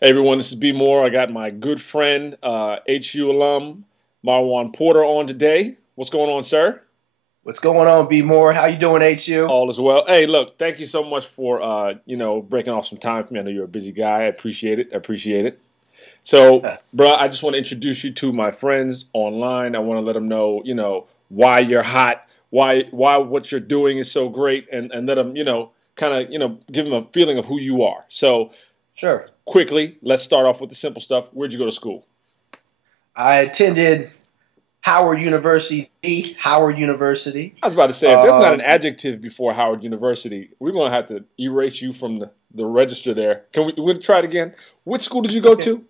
Hey everyone, this is B Moore. I got my good friend, HU alum, Marwan Porter on today. What's going on, sir? What's going on, B Moore? How you doing, HU? All is well. Hey, look, thank you so much for breaking off some time for me. I know you're a busy guy. I appreciate it. I appreciate it. So, bro, I just want to introduce you to my friends online. I want to let them know, why you're hot, why what you're doing is so great, and let them, kind of, give them a feeling of who you are. So, Sure. quickly, let's start off with the simple stuff. Where'd you go to school? I attended Howard University, the Howard University. I was about to say, if there's not an Um, adjective before Howard University, we're going to have to erase you from the register there. Can we try it again? Which school did you go okay. to?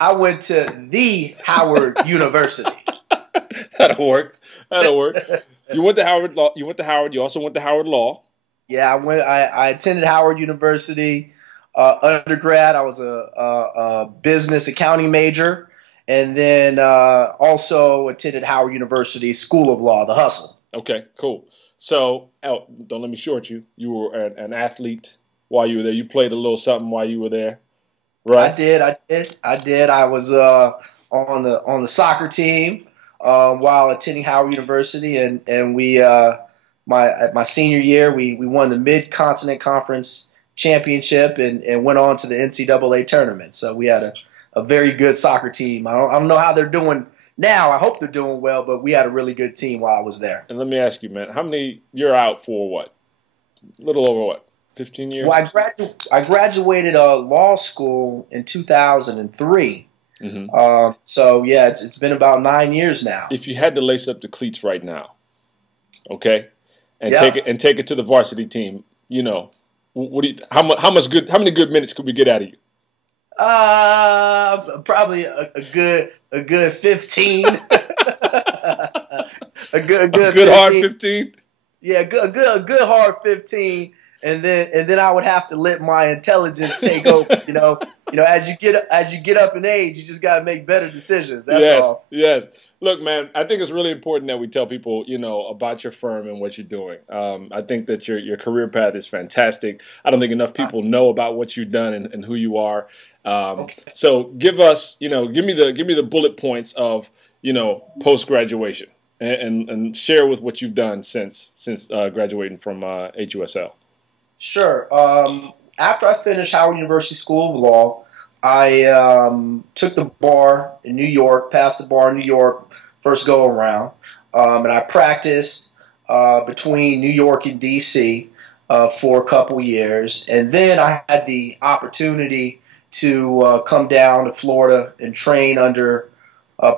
I went to the Howard University. That'll work. That'll work. You went to Howard Law. You went to Howard. You also went to Howard Law. Yeah, I attended Howard University undergrad. I was a business accounting major, and then also attended Howard University School of Law, the Hustle. Okay, cool. So, don't let me short you. You were an athlete while you were there. You played a little something while you were there, I right? did, I did, I did. I was on the soccer team while attending Howard University, and we my at my senior year we won the Mid Continent Conference championship and went on to the NCAA tournament. So we had a very good soccer team. I don't know how they're doing now. I hope they're doing well, but we had a really good team while I was there. And let me ask you, man, how many you're out for? What? A little over what? 15 Well, years? I graduated law school in 2003. Hmm. So yeah, it's been about 9 years now. If you had to lace up the cleats right now, okay, and take Yeah. it to the varsity team, what do you how many good minutes could we get out of you? Probably a good 15. A A good good hard 15. 15? Yeah, a good hard 15, and then I would have to let my intelligence take over. As you get up in age, you just got to make better decisions. That's Yes, all. yes. Look, man, I think it's really important that we tell people, about your firm and what you're doing. I think that your career path is fantastic. I don't think enough people know about what you've done and who you are. Okay. So give us, give me the bullet points of, post graduation and share with what you've done since graduating from HUSL. Sure. After I finished Howard University School of Law, I took the bar in New York, passed the bar in New York, first go around, and I practiced between New York and D.C. For a couple years, and then I had the opportunity to come down to Florida and train under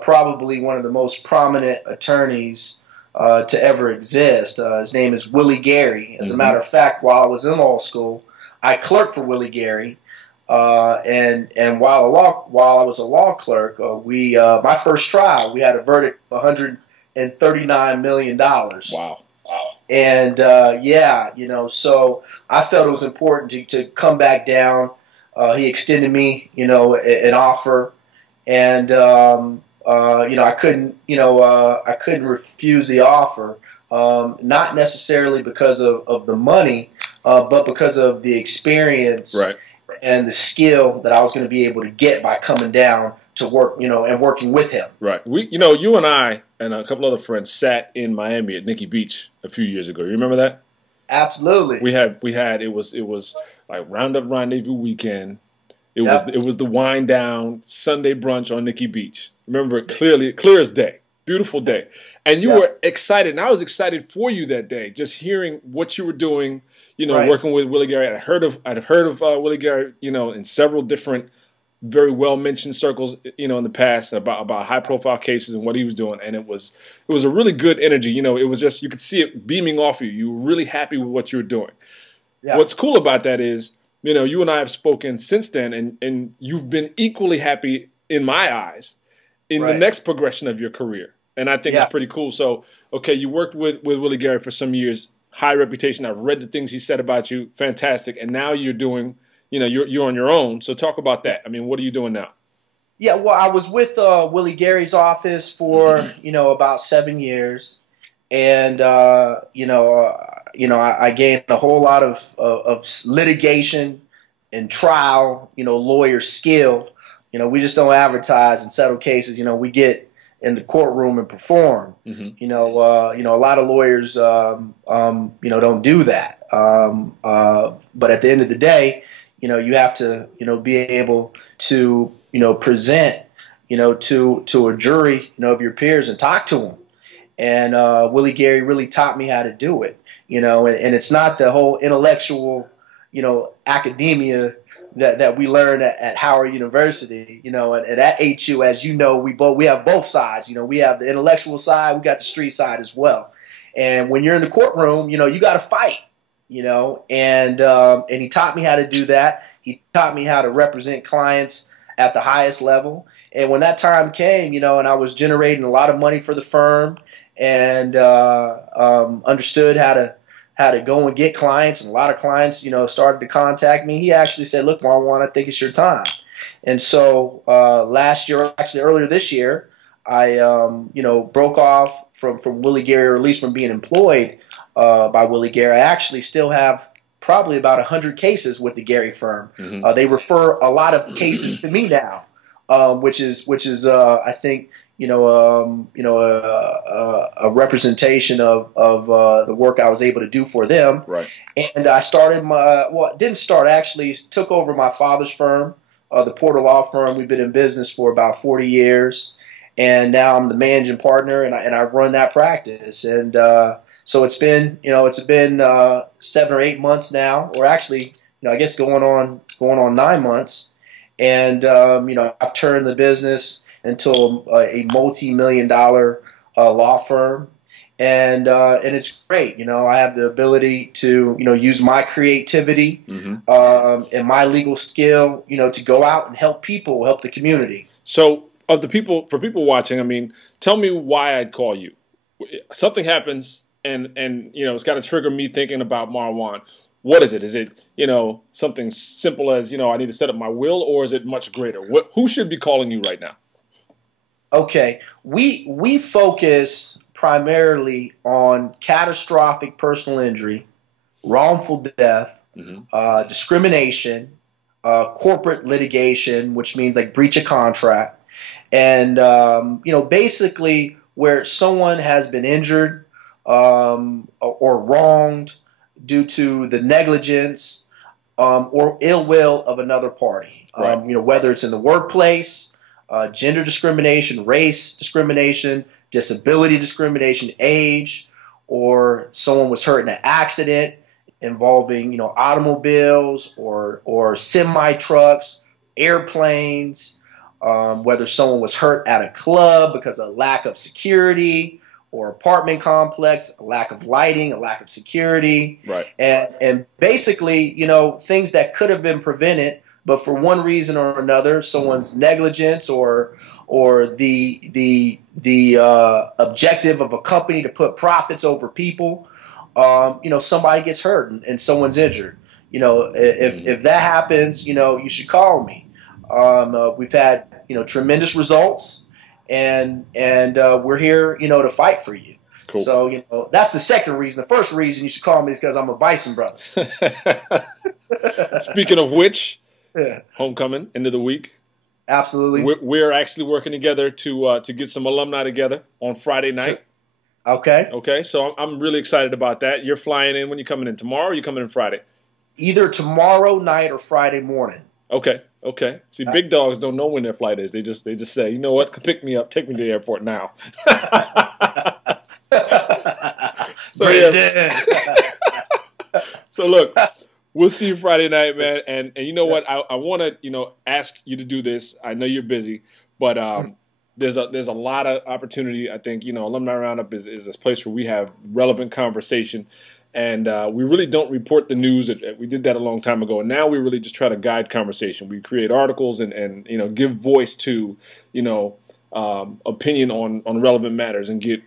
probably one of the most prominent attorneys to ever exist. His name is Willie Gary. As a Hmm. matter of fact, while I was in law school, I clerked for Willie Gary. And while I was a law clerk, we my first trial we had a verdict of $139 million. Wow. And yeah, so I felt it was important to come back down. He extended me, an offer, and I couldn't refuse the offer. Not necessarily because of the money, but because of the experience Right. and the skill that I was going to be able to get by coming down to work, and working with him. Right. You and I and a couple other friends sat in Miami at Nikki Beach a few years ago. You remember that? Absolutely. We had it was like Roundup Rendezvous weekend. Yep. It was the wind down Sunday brunch on Nikki Beach. Remember it clearly, clear as day. Beautiful day. And you Yep. were excited, and I was excited for you that day, just hearing what you were doing, Right. working with Willie Gary. I'd heard of Willie Gary, in several different very well mentioned circles, in the past about high profile cases and what he was doing, and it was a really good energy. It was just you could see it beaming off you. You were really happy with what you were doing. Yeah. What's cool about that is, you and I have spoken since then, and you've been equally happy in my eyes in the Right. next progression of your career, and I think it's Yeah. pretty cool. So, okay, you worked with Willie Gary for some years, high reputation. I've read the things he said about you, fantastic, and now you're doing. You're on your own. So talk about that. I mean, what are you doing now? Yeah, well, I was with Willie Gary's office for about 7 years, and I gained a whole lot of litigation and trial, lawyer skill. We just don't advertise and settle cases. We get in the courtroom and perform. A lot of lawyers, don't do that. But at the end of the day, you have to, be able to, present, to a jury, of your peers and talk to them. And Willie Gary really taught me how to do it. And it's not the whole intellectual, academia that we learn at Howard University, and at HU, as we have both sides. We have the intellectual side, we got the street side as well. And when you're in the courtroom, you got to fight, and he taught me how to do that. He taught me how to represent clients at the highest level. And when that time came, and I was generating a lot of money for the firm, and understood how to go and get clients, and a lot of clients, started to contact me. He actually said, "Look, Marwan, I think it's your time." And so last year, actually earlier this year, I broke off from Willie Gary, or at least from being employed by Willie Gary. I actually still have probably about 100 cases with the Gary firm. They refer a lot of cases to me now, which is I think a representation of the work I was able to do for them. Right. And I started didn't start, actually took over my father's firm, the Porter Law Firm. We've been in business for about 40 years, and now I'm the managing partner, and I run that practice. And so it's been 7 or 8 months now, or actually, I guess going on 9 months, and I've turned the business into a multi-million-dollar law firm, and it's great. I have the ability to use my creativity and my legal skill, to go out and help people, help the community. So, for people watching, tell me why I'd call you. Something happens, and it's got to trigger me thinking about Marwan. What is it? Is it something simple as I need to set up my will, or is it much greater? Who should be calling you right now? Okay, we focus primarily on catastrophic personal injury, wrongful death, discrimination, corporate litigation, which means like breach of contract, and basically where someone has been injured or wronged due to the negligence or ill will of another party. Right. Whether it's in the workplace, gender discrimination, race discrimination, disability discrimination, age, or someone was hurt in an accident involving automobiles or semi trucks, airplanes, whether someone was hurt at a club because of lack of security, or apartment complex, a lack of lighting, a lack of security, right? And basically things that could have been prevented, but for one reason or another, someone's negligence or the objective of a company to put profits over people, somebody gets hurt and someone's injured. If that happens, you should call me. We've had tremendous results, and we're here to fight for you. Cool. So that's the second reason. The first reason you should call me is because I'm a Bison brother. Speaking of which. Yeah. Homecoming, end of the week. Absolutely. We're actually working together to get some alumni together on Friday night. Okay. Okay. So I'm really excited about that. You're flying in. When you coming in, tomorrow, or you coming in Friday? Either tomorrow night or Friday morning. Okay. Okay. See, big dogs don't know when their flight is. They just say, you know what? Pick me up. Take me to the airport now. So So look. We'll see you Friday night, man. And you know what? I want to ask you to do this. I know you're busy, but there's a lot of opportunity. I think Alumni Roundup is this place where we have relevant conversation, and we really don't report the news. We did that a long time ago, and now we really just try to guide conversation. We create articles and give voice to opinion on relevant matters and get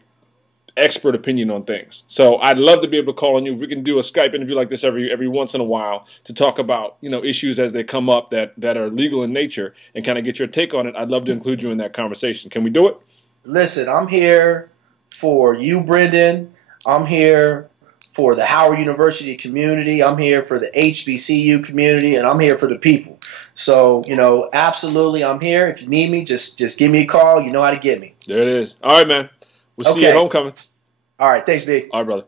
expert opinion on things. So I'd love to be able to call on you. If we can do a Skype interview like this every once in a while to talk about issues as they come up that are legal in nature and kind of get your take on it, I'd love to include you in that conversation. Can we do it? Listen, I'm here for you, Brendan. I'm here for the Howard University community. I'm here for the HBCU community, and I'm here for the people. So, absolutely, I'm here. If you need me, just give me a call. You know how to get me. There it is. All right, man. We'll see you at homecoming. All right. Thanks, Big. All right, brother.